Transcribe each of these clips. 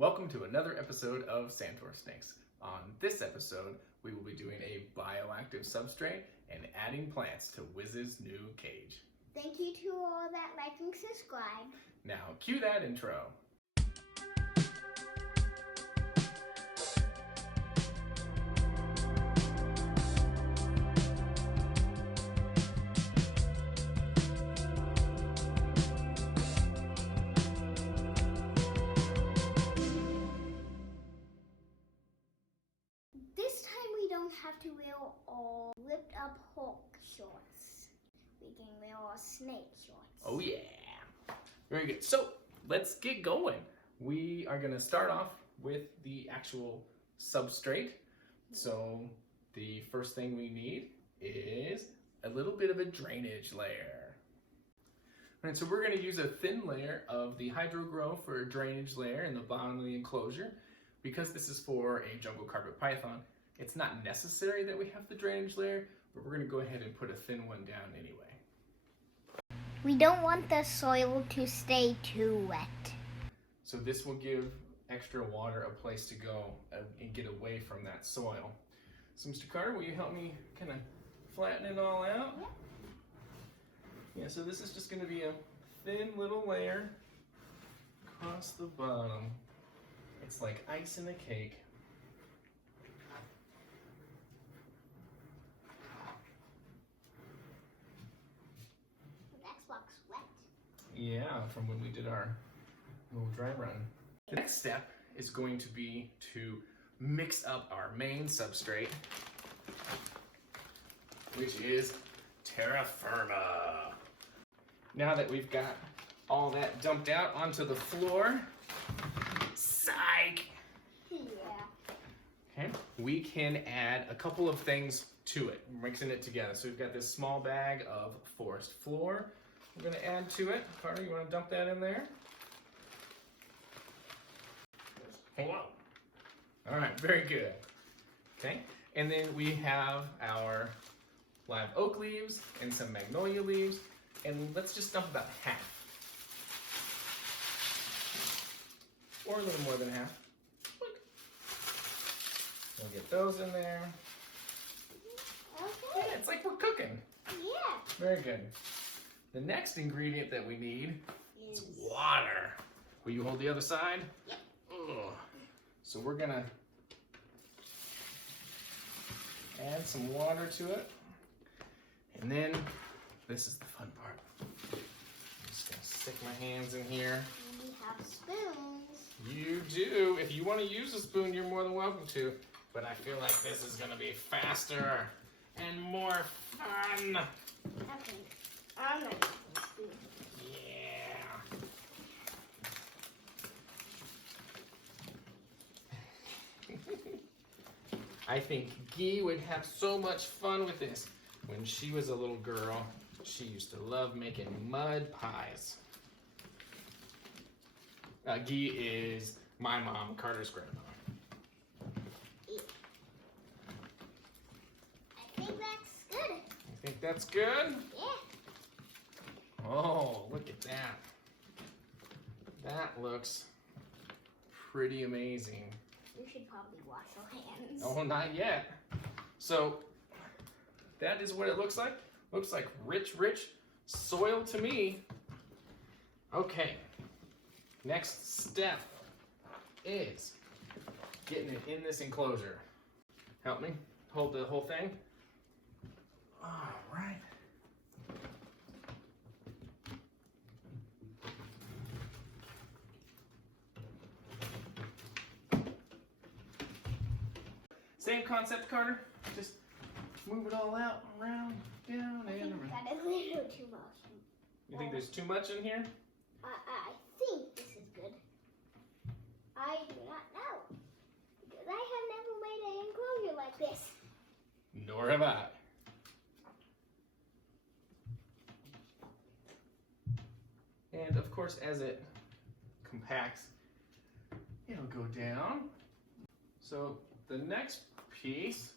Welcome to another episode of SantorSnakes. On this episode, we will be doing a bioactive substrate and adding plants to Wiz's new cage. Thank you to all that like and subscribe. Now, cue that intro. This time we don't have to wear all ripped up Hulk shorts. We can wear all snake shorts. Oh yeah! Very good. So, let's get going. We are going to start off with the actual substrate. So, the first thing we need is a little bit of a drainage layer. Alright, so we're going to use a thin layer of the Hydro Grow for a drainage layer in the bottom of the enclosure. Because this is for a jungle carpet python, it's not necessary that we have the drainage layer, but we're going to go ahead and put a thin one down anyway. We don't want the soil to stay too wet. So this will give extra water a place to go and get away from that soil. So Mr. Carter, will you help me kind of flatten it all out? Yeah, so this is just going to be a thin little layer across the bottom. It's like ice in a cake. That box wet. Yeah, from when we did our little dry run. The next step is going to be to mix up our main substrate, which is terra firma. Now that we've got all that dumped out onto the floor, psych! Yeah. Okay, we can add a couple of things to it, mixing it together. So we've got this small bag of forest floor we're going to add to it. Carter, you want to dump that in there? Hello. All right, very good. Okay, and then we have our live oak leaves and some magnolia leaves, and let's just dump about half. Or a little more than half. We'll get those in there. Okay. Yeah, it's like we're cooking. Yeah. Very good. The next ingredient that we need is water. Will you hold the other side? Yep. Ugh. So we're gonna add some water to it. And then, this is the fun part. I'm just gonna stick my hands in here. We have spoons. You do. If you want to use a spoon, you're more than welcome to. But I feel like this is going to be faster and more fun. Okay. I'm not using a spoon. Yeah. I think Guy would have so much fun with this. When she was a little girl, she used to love making mud pies. Guy is my mom, Carter's grandma. I think that's good. You think that's good? Yeah. Oh, look at that. That looks pretty amazing. We should probably wash our hands. Oh, not yet. So, that is what it looks like. Looks like rich, rich soil to me. Okay. Next step is getting it in this enclosure. Help me hold the whole thing. All right. Same concept, Carter. Just move it all out, around, down, I and think around. that is a little too much. You think there's too much in here? I think this is good. I do not know. Because I have never made an enclosure like this. Nor have I. And of course, as it compacts, it'll go down. So the next piece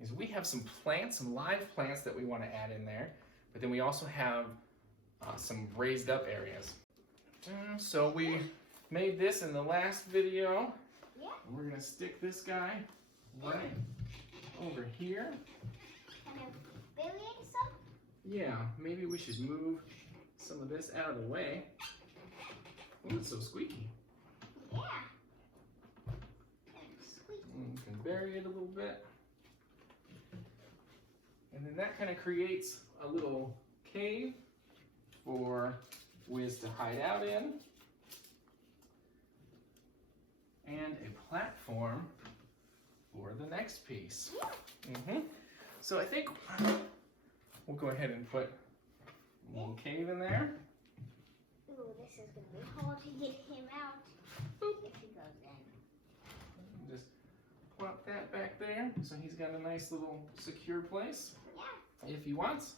is we have some plants, some live plants that we want to add in there, but then we also have some raised up areas. So we made this in the last video. Yeah. And we're gonna stick this guy right over here. And then burying some? Yeah, maybe we should move some of this out of the way. Oh, it's so squeaky. Yeah. Sweet. And you can bury it a little bit. And then that kind of creates a little cave for Wiz to hide out in. And a platform for the next piece. So I think we'll go ahead and put a little cave in there. Ooh, this is going to be hard to get him out. Boop. If he goes in. Just plop that back there so he's got a nice little secure place. Yeah. If he wants.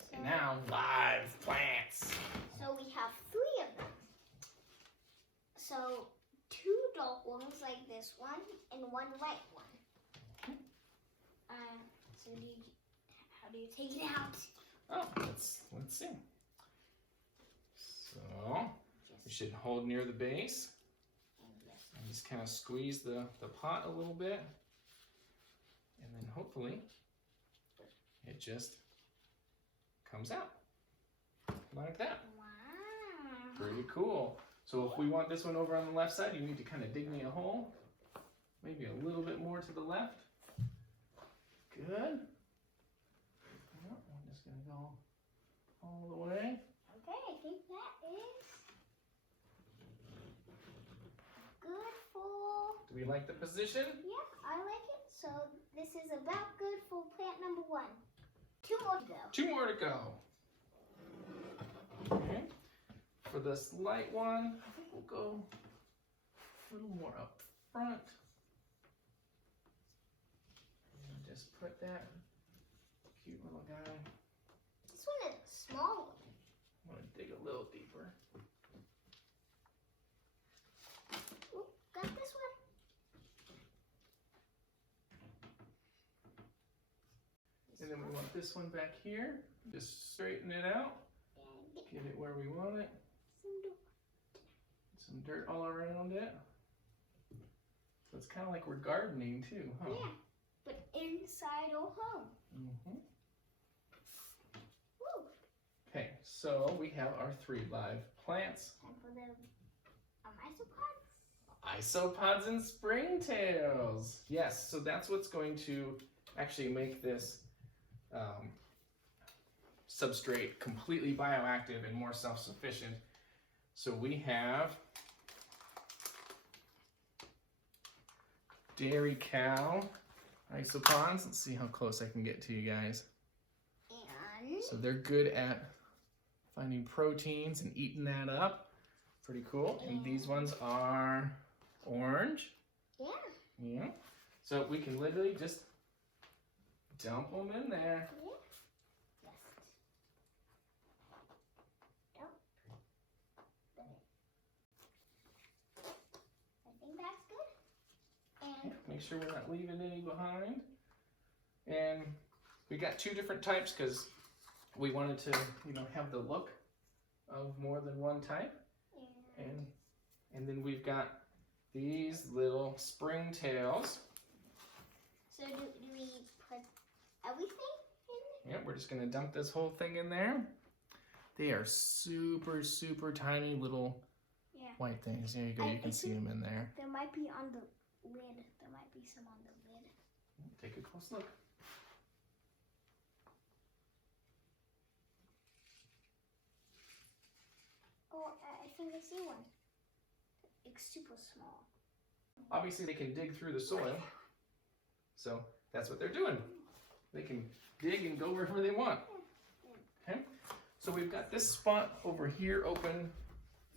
So, And now, live plants. so we have 3 of them. So 2 dark ones like this one and 1 light one. So how do you take it out? Oh, let's see. So you should hold near the base and just kind of squeeze the pot a little bit, and then hopefully it just comes out like that. Wow. Pretty cool. So if we want this one over on the left side, you need to kind of dig me a hole, maybe a little bit more to the left. Good. Well, I'm just gonna go all the way. Okay, I think that is good for... Do we like the position? Yeah, I like it. So this is about good for plant number 1. 2 more to go. 2 more to go. Okay. For this light one, I think we'll go a little more up front. And just put that cute little guy. This one is a small one. I'm gonna dig a little deeper. Ooh, got this one. And then we want this one back here. Just straighten it out. And Get it where we want it. Some dirt all around it. So it's kind of like we're gardening too, huh? yeah, but inside or home. Woo. Okay, so we have our 3 live plants. And for the isopods. Isopods and Springtails. Yes, so that's what's going to actually make this substrate completely bioactive and more self-sufficient. So we have dairy cow isopods. Let's see how close I can get to you guys. And So they're good at finding proteins and eating that up. Pretty cool. And these ones are orange. yeah. Yeah. So we can literally just dump them in there. Yeah. Just dump. I think that's good. And Make sure we're not leaving any behind. And we got 2 different types because we wanted to, have the look of more than one type. And then we've got these little springtails. so do we put everything in? Yeah, we're just gonna dump this whole thing in there. They are super, super tiny little Yeah. white things. There you go, you can see them in there. There might be on the lid. There might be some on the lid. Take a close look. Oh, I think I see one. It's super small. Obviously they can dig through the soil. So that's what they're doing. They can dig and go wherever they want. Okay, so we've got this spot over here open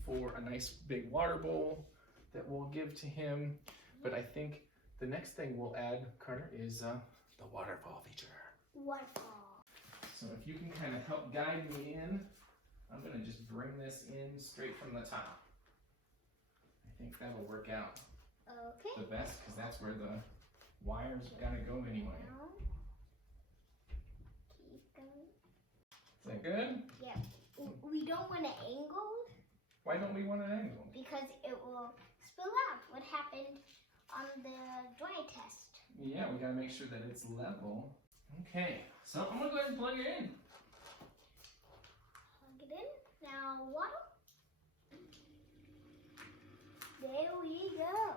for a nice big water bowl that we'll give to him. But I think the next thing we'll add, Carter, is the waterfall feature. Waterfall. So if you can kind of help guide me in, I'm gonna just bring this in straight from the top. I think that'll work out Okay. the best because that's where the wires gotta go anyway. Now, keep going. Is that good? Yeah. We don't want it angled. Why don't we want an angle? Because it will spill out what happened on the dry test. Yeah, we gotta make sure that it's level. Okay, so I'm gonna go ahead and plug it in. Plug it in. Now water. There we go.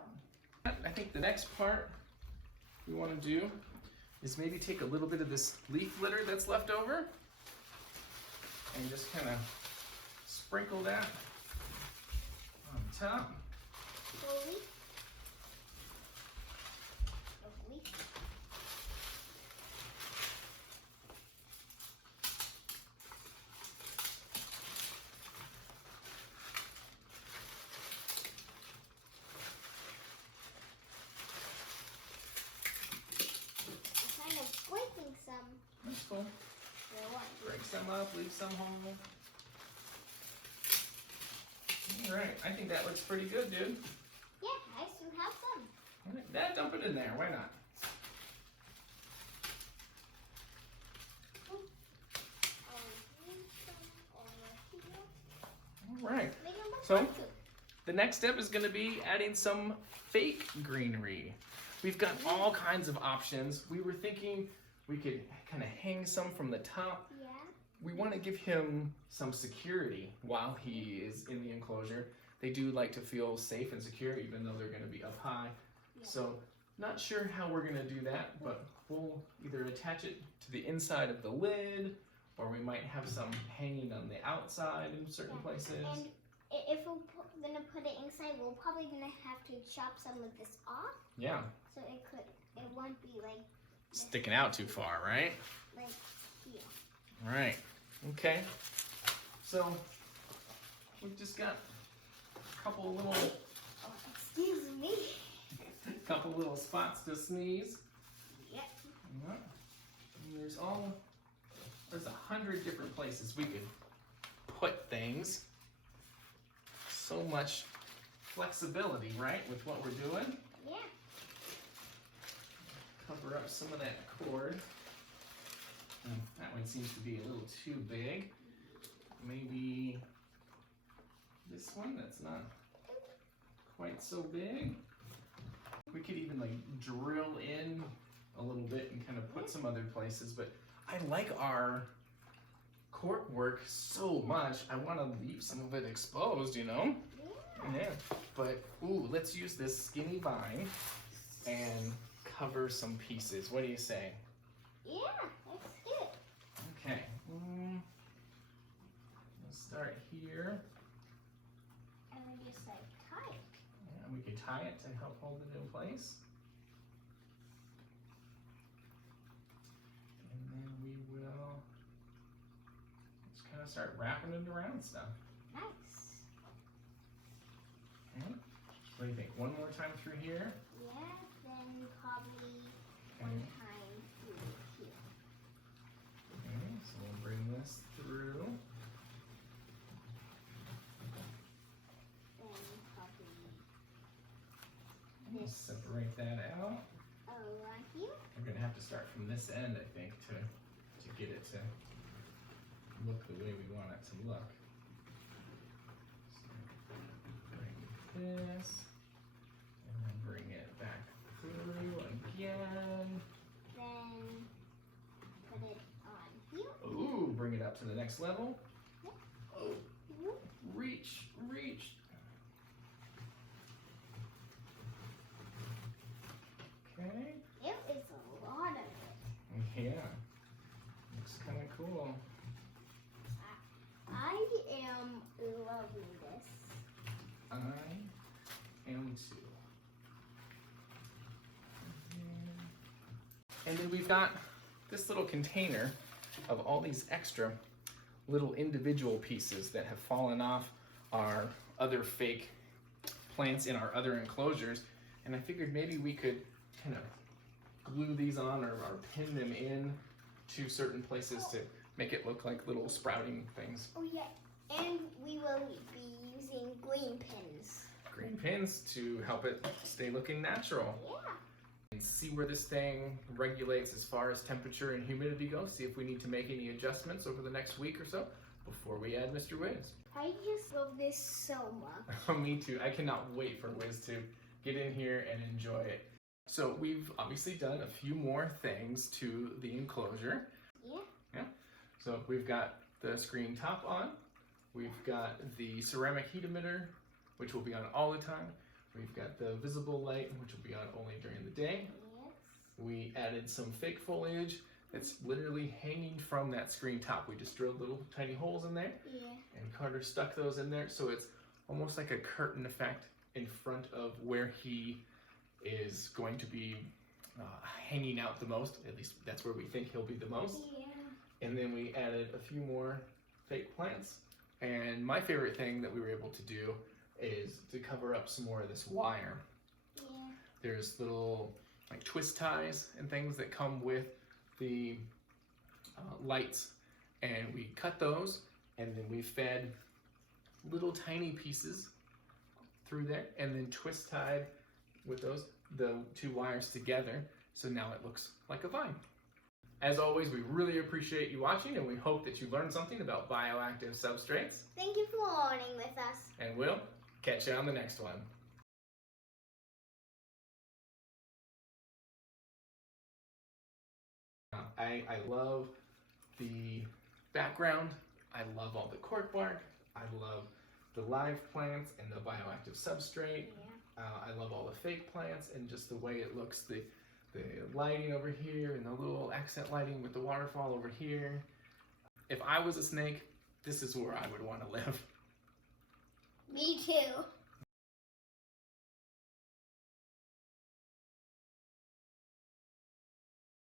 I think the next part we want to do is maybe take a little bit of this leaf litter that's left over and just kind of sprinkle that on top. Slowly. Slowly. I'm kind of breaking some. That's cool. Break some up, leave some home. Alright, I think that looks pretty good, dude. Yeah, I still have some. Alright, Dad, dump it in there. Why not? Alright. So, the next step is going to be adding some fake greenery. We've got all kinds of options. We were thinking we could kind of hang some from the top. Yeah. We want to give him some security while he is in the enclosure. They do like to feel safe and secure even though they're going to be up high. Yeah. So, not sure how we're going to do that, but we'll either attach it to the inside of the lid, or we might have some hanging on the outside in certain places. And if we're gonna put it inside, we're probably gonna have to chop some of this off. Yeah. So it won't be like Sticking out too far, right? like here. Right. Okay. So we've just got a couple little Excuse me. little spots to sneeze. Yep. And there's 100 different places we could put things. So much flexibility, right, with what we're doing. Yeah. Cover up some of that cord. That one seems to be a little too big. Maybe this one that's not quite so big. We could even like drill in a little bit and kind of put some other places, but I like our cork work so much. I want to leave some of it exposed, you know? Yeah. But, ooh, let's use this skinny vine and cover some pieces. What do you say? Yeah, that's good. Okay. Let's start here. And we just like tie it. And we can tie it to help hold it in place. And then we will just kind of start wrapping it around stuff. Nice. Okay. What do you think? One more time through here? Yeah, then probably Okay. one time through here. Okay, so we'll bring this through. Then probably We'll this separate that out. around here. We're gonna have to start from this end, I think, to get it to look the way we want it to look. So bring this, and then bring it back through again. Then put it on here. Ooh, bring it up to the next level. Oh, Whoop. reach, reach. Okay. It is a lot of it. Yeah. Looks kind of cool. I am loving this. I am too. And then we've got this little container of all these extra little individual pieces that have fallen off our other fake plants in our other enclosures. And I figured maybe we could kind of glue these on or pin them in to certain places to make it look like little sprouting things. Oh yeah, and we will be using green pins. Green pins to help it stay looking natural. Yeah. And see where this thing regulates as far as temperature and humidity go. See if we need to make any adjustments over the next week or so. before we add Mr. Wiz. I just love this so much. Me too. I cannot wait for Wiz to get in here and enjoy it. So we've obviously done a few more things to the enclosure. Yeah. So we've got the screen top on. We've got the ceramic heat emitter, which will be on all the time. We've got the visible light, which will be on only during the day. Yes. We added some fake foliage that's literally hanging from that screen top. We just drilled little tiny holes in there. Yeah. And Carter stuck those in there, so it's almost like a curtain effect in front of where he is going to be hanging out the most. At least that's where we think he'll be the most. Yeah. And then we added a few more fake plants. And my favorite thing that we were able to do is to cover up some more of this wire. Yeah. There's little like twist ties and things that come with the lights, and we cut those, and then we fed little tiny pieces through there, and then twist tied with the two wires together, so now it looks like a vine. As always, we really appreciate you watching, and we hope that you learned something about bioactive substrates. Thank you for learning with us. And we'll catch you on the next one. I love the background. I love all the Corkbark. I love the live plants and the bioactive substrate. Yeah. I love all the fake plants and just the way it looks. The lighting over here and the little accent lighting with the waterfall over here. If I was a snake, this is where I would want to live. Me too.